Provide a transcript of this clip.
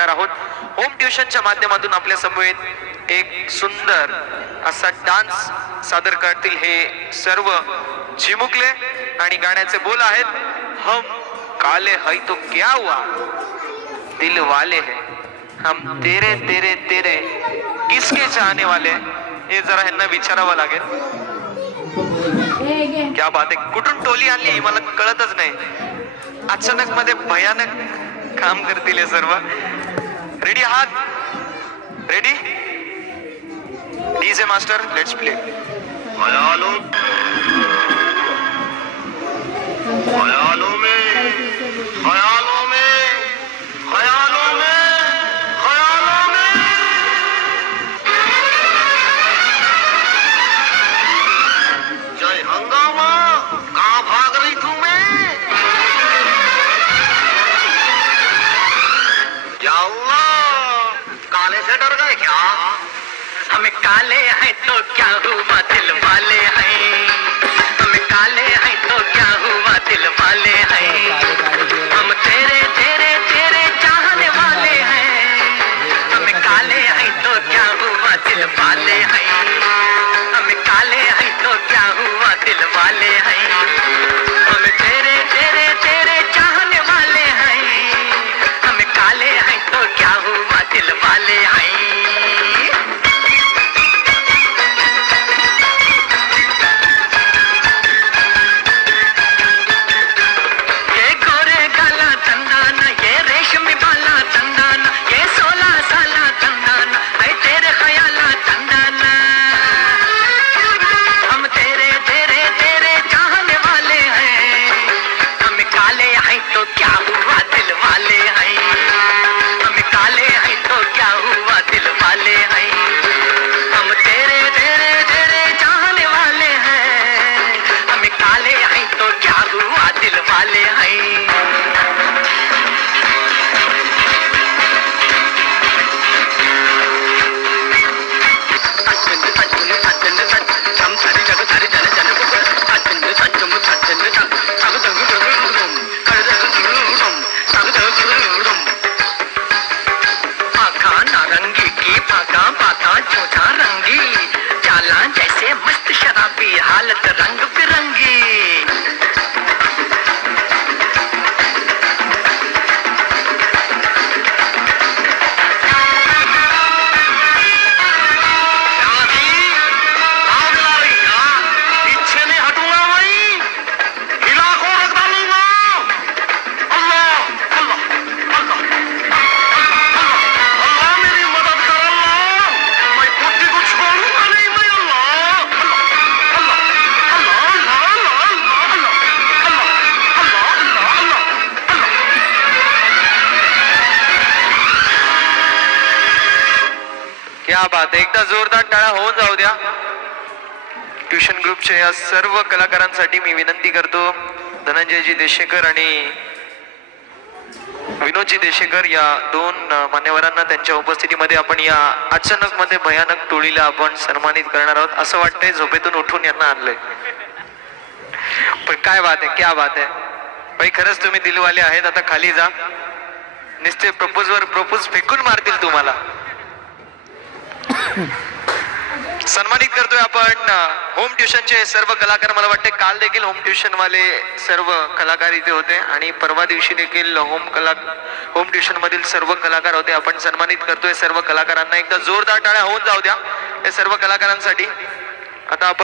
करणार आहोत। होम ट्युशनच्या माध्यमातून आपल्या समवेत एक सुंदर असा डान्स सादर करतील हे सर्व चिमुकले आणि गाण्याचे बोल आहेत, हम काले है तो क्या हुआ, दिल वाले हैं, हम तेरे तेरे तेरे किसके चाहने वाले, हे जरा ह्यांना विचारावं लागेल। क्या बात आहे, कुठून टोली आणली मला कळतच नाही, अचानक मध्ये भयानक काम करतील हे सर्व। रेडी आहात? Ready? DJ master let's play. ख्यालों में ख्यालों में ख्यालों में ख्यालों में जय हंगामा, कहाँ भाग रही तू? मैं या अल्लाह, काले से डर गए क्या? हम काले हैं तो क्या हुआ, दिल वाले हैं, हम काले हैं तो क्या हुआ, दिल वाले हैं, हम तेरे तेरे तेरे चाहने वाले हैं, हम काले हैं तो क्या हुआ, दिल वाले हैं, हम काले हैं तो क्या हुआ, दिल वाले हैं, हम तेरे तेरे तेरे चाहने वाले हैं, हम काले हैं तो क्या हुआ, दिल वाले हैं। जैसे मस्त शराबी हालत रंग बिरंगी, क्या बात आहे, एकदा जोरदार टाळ्या होऊन जाऊ द्या। ट्युशन ग्रुपच्या या सर्व कलाकारांसाठी मी विनंती करतो, धनंजयजी देशेकर आणि विनोदजी देशेकर या दोन मान्यवरांना त्यांच्या उपस्थितीमध्ये आपण या अचानक मध्ये भयानक टोळीला आपण सन्मानित करणार आहोत। असं वाटतंय झोपेतून उठून यांना आणलंय, पण काय बात आहे, क्या बात आहे भाई, खरंच तुम्ही दिलवाले आहेत। आता खाली जा, नुसते प्रपोज फेकून मारतील तुम्हाला। सन्मानित करतोय आपण होम ट्युशनचे सर्व कलाकार। मला वाटते काल देखील होम ट्युशन वाले सर्व कलाकार इथे होते आणि परवा दिवशी देखील होम ट्युशन मधील सर्व कलाकार होते। आपण सन्मानित करतोय सर्व कलाकारांना, एकदा जोरदार टाळ्या होऊन जाऊ द्या या सर्व कलाकारांसाठी। आता आपण